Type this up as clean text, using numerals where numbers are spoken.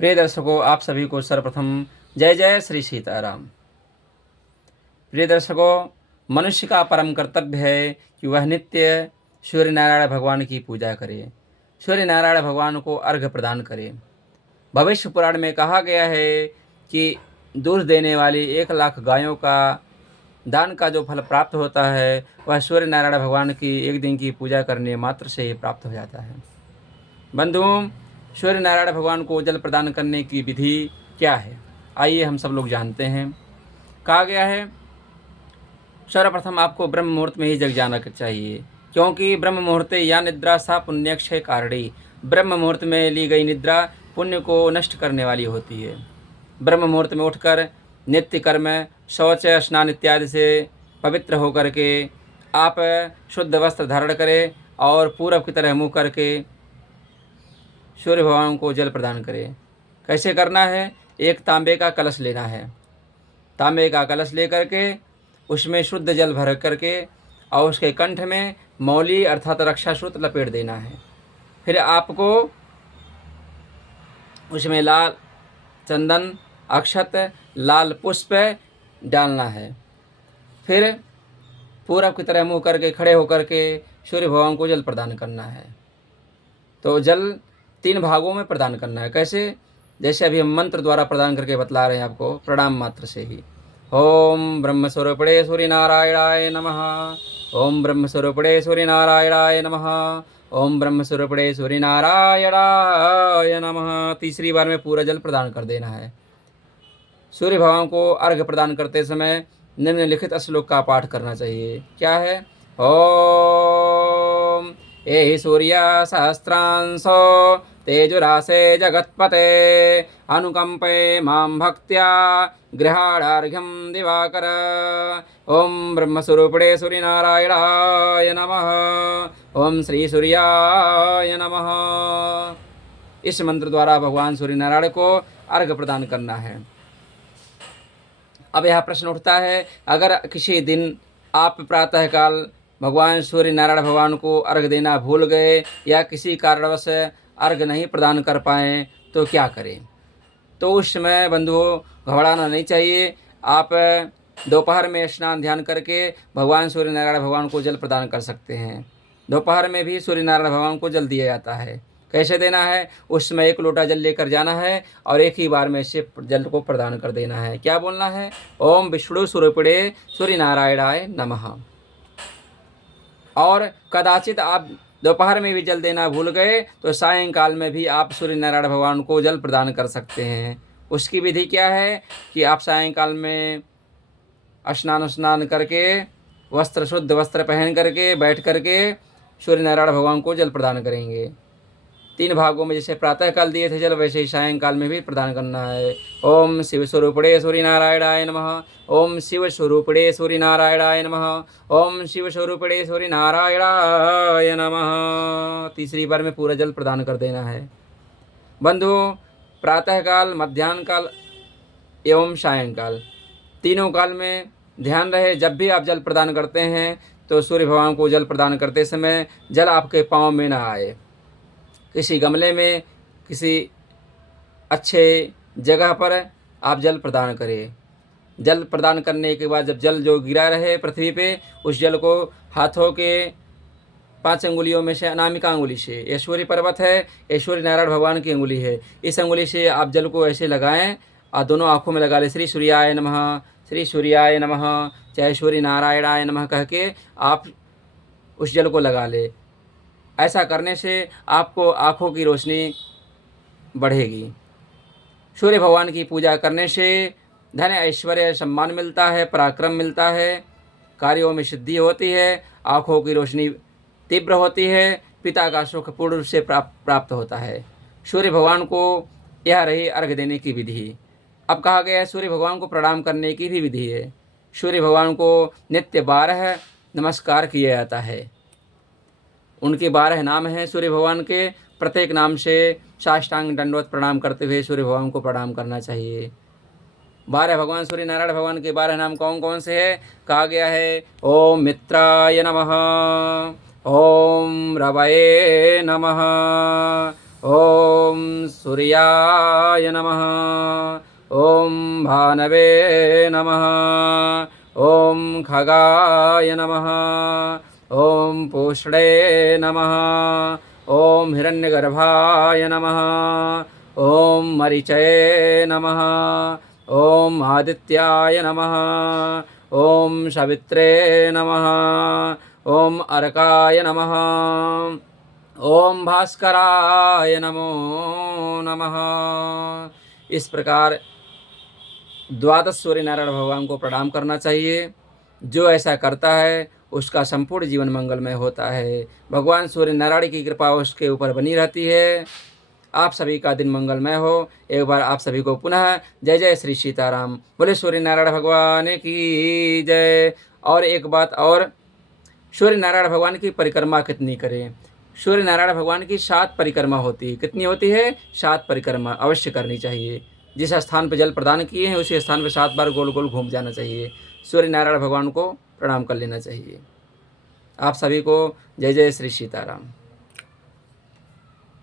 प्रिय दर्शकों, आप सभी को सर्वप्रथम जय जय श्री सीताराम। प्रिय दर्शकों, मनुष्य का परम कर्तव्य है कि वह नित्य सूर्य नारायण भगवान की पूजा करे, सूर्य नारायण भगवान को अर्घ्य प्रदान करे। भविष्य पुराण में कहा गया है कि दूध देने वाली 1,00,000 गायों का दान का जो फल प्राप्त होता है वह सूर्य नारायण भगवान की एक दिन की पूजा करने मात्र से ही प्राप्त हो जाता है। बंधुओं, सूर्य नारायण भगवान को जल प्रदान करने की विधि क्या है, आइए हम सब लोग जानते हैं। कहा गया है सर्वप्रथम आपको ब्रह्म मुहूर्त में ही जग जाना चाहिए, क्योंकि ब्रह्म मुहूर्ते या निद्रा सा पुण्यक्षय कारणी। ब्रह्म मुहूर्त में ली गई निद्रा पुण्य को नष्ट करने वाली होती है। ब्रह्म मुहूर्त में उठकर नित्य कर्म शौच स्नान इत्यादि से पवित्र होकर के आप शुद्ध वस्त्र धारण करें और पूरब की तरह मुँह करके सूर्य भगवान को जल प्रदान करें। कैसे करना है? एक तांबे का कलश लेना है। तांबे का कलश लेकर के उसमें शुद्ध जल भर करके और उसके कंठ में मौली अर्थात रक्षा सूत्र लपेट देना है। फिर आपको उसमें लाल चंदन, अक्षत, लाल पुष्प डालना है। फिर पूरब की तरह मुँह करके खड़े होकर के सूर्य भगवान को जल प्रदान करना है। तो जल 3 भागों में प्रदान करना है। कैसे? जैसे अभी हम मंत्र द्वारा प्रदान करके बतला रहे हैं आपको, प्रणाम मात्र से ही। ओम ब्रह्मस्वरूपिणे सूर्यनारायणाय नमः। ओम ब्रह्मस्वरूपिणे सूर्यनारायणाय नमः। ओम ब्रह्मस्वरूपिणे सूर्यनारायणाय नमः। तीसरी बार में पूरा जल प्रदान कर देना है। सूर्य भगवान को अर्घ्य प्रदान करते समय निम्नलिखित श्लोक का पाठ करना चाहिए। क्या है? ओम एहि सूर्य सहस्रांशो तेजुरासे जगत्पते अनुकंपे मां भक्त्या गृहाणार्घ्यं दिवाकर। ओम ब्रह्मस्वरूपिणे सूर्यनारायणाय नमः। ओम श्री सूर्याय नमः। इस मंत्र द्वारा भगवान सूर्यनारायण को अर्घ्य प्रदान करना है। अब यह प्रश्न उठता है, अगर किसी दिन आप प्रातःकाल भगवान सूर्य नारायण भगवान को अर्घ देना भूल गए या किसी कारणवश अर्घ नहीं प्रदान कर पाएँ तो क्या करें? तो उस समय बंधुओं घबराना नहीं चाहिए। आप दोपहर में स्नान ध्यान करके भगवान सूर्य नारायण भगवान को जल प्रदान कर सकते हैं। दोपहर में भी सूर्य नारायण भगवान को जल दिया जाता है। कैसे देना है? उस समय 1 लोटा जल लेकर जाना है और एक ही बार में इसे जल को प्रदान कर देना है। क्या बोलना है? ओम विष्णु स्वरूपिणे सूर्य नारायणाय नमः। और कदाचित आप दोपहर में भी जल देना भूल गए तो सायंकाल में भी आप सूर्य नारायण भगवान को जल प्रदान कर सकते हैं। उसकी विधि क्या है कि आप सायंकाल में स्नान करके शुद्ध वस्त्र पहन करके बैठ करके सूर्य नारायण भगवान को जल प्रदान करेंगे। 3 भागों में, जैसे प्रातःकाल दिए थे जल वैसे ही सायंकाल में भी प्रदान करना है। ओम शिव स्वरूपिणे सूर्यनारायणाय नमः। ओम शिव स्वरूपिणे सूर्यनारायणाय नमः। ओम शिव स्वरूपिणे सूर्यनारायणाय नमः। तीसरी बार में पूरा जल प्रदान कर देना है। बंधुओं, प्रातःकाल, मध्याह्न काल एवं सायंकाल तीनों काल में ध्यान रहे, जब भी आप जल प्रदान करते हैं तो सूर्य भगवान को जल प्रदान करते समय जल आपके पाँव में ना आए। किसी गमले में, किसी अच्छे जगह पर आप जल प्रदान करें। जल प्रदान करने के बाद जब जल जो गिरा रहे पृथ्वी पे, उस जल को हाथों के 5 अंगुलियों में से अनामिका अंगुली से, ये सूर्य पर्वत है, ये सूर्य नारायण भगवान की अंगुली है, इस अंगुली से आप जल को ऐसे लगाएं और दोनों आँखों में लगा ले। श्री सूर्याय नमः, श्री सूर्याय नमः, चाहे सूर्य नारायणाय नमः कह के आप उस जल को लगा ले। ऐसा करने से आपको आँखों की रोशनी बढ़ेगी। सूर्य भगवान की पूजा करने से धन, ऐश्वर्य, सम्मान मिलता है, पराक्रम मिलता है, कार्यों में सिद्धि होती है, आँखों की रोशनी तीव्र होती है, पिता का सुख पूर्ण रूप से प्राप्त होता है। सूर्य भगवान को यह रही अर्घ्य देने की विधि। अब कहा गया है सूर्य भगवान को प्रणाम करने की भी विधि है। सूर्य भगवान को नित्य 12 नमस्कार किया जाता है। उनके 12 नाम हैं सूर्य भगवान के। प्रत्येक नाम से साष्टांग दंडवत प्रणाम करते हुए सूर्य भगवान को प्रणाम करना चाहिए। 12 भगवान सूर्य नारायण भगवान के 12 नाम कौन कौन से हैं? कहा गया है ओम मित्राय नमः, ओम रवये नमः, ओम सूर्याय नमः। ओम भानवे नमः। ओम खगाय नमः। ओम पूष्णे नमः। ओम हिरण्यगर्भाय नमः। ओम मरीचये नमः। ओम आदित्याय नमः। ओम सवित्रे नमः। ओम अर्काय नमः। ओम भास्कराय नमो नमः। इस प्रकार द्वादश सूर्य नारायण भगवान को प्रणाम करना चाहिए। जो ऐसा करता है उसका संपूर्ण जीवन मंगलमय होता है। भगवान सूर्य नारायण की कृपा उसके ऊपर बनी रहती है। आप सभी का दिन मंगलमय हो। एक बार आप सभी को पुनः जय जय श्री सीताराम। बोले सूर्य नारायण भगवान की जय। और एक बात और, सूर्य नारायण भगवान की परिक्रमा कितनी करें? सूर्य नारायण भगवान की 7 परिक्रमा होती है। कितनी होती है? 7 परिक्रमा अवश्य करनी चाहिए। जिस स्थान पर जल प्रदान किए हैं उसी स्थान पर 7 बार गोल गोल घूम जाना चाहिए। सूर्य नारायण भगवान को प्रणाम कर लेना चाहिए। आप सभी को जय जय श्री सीताराम।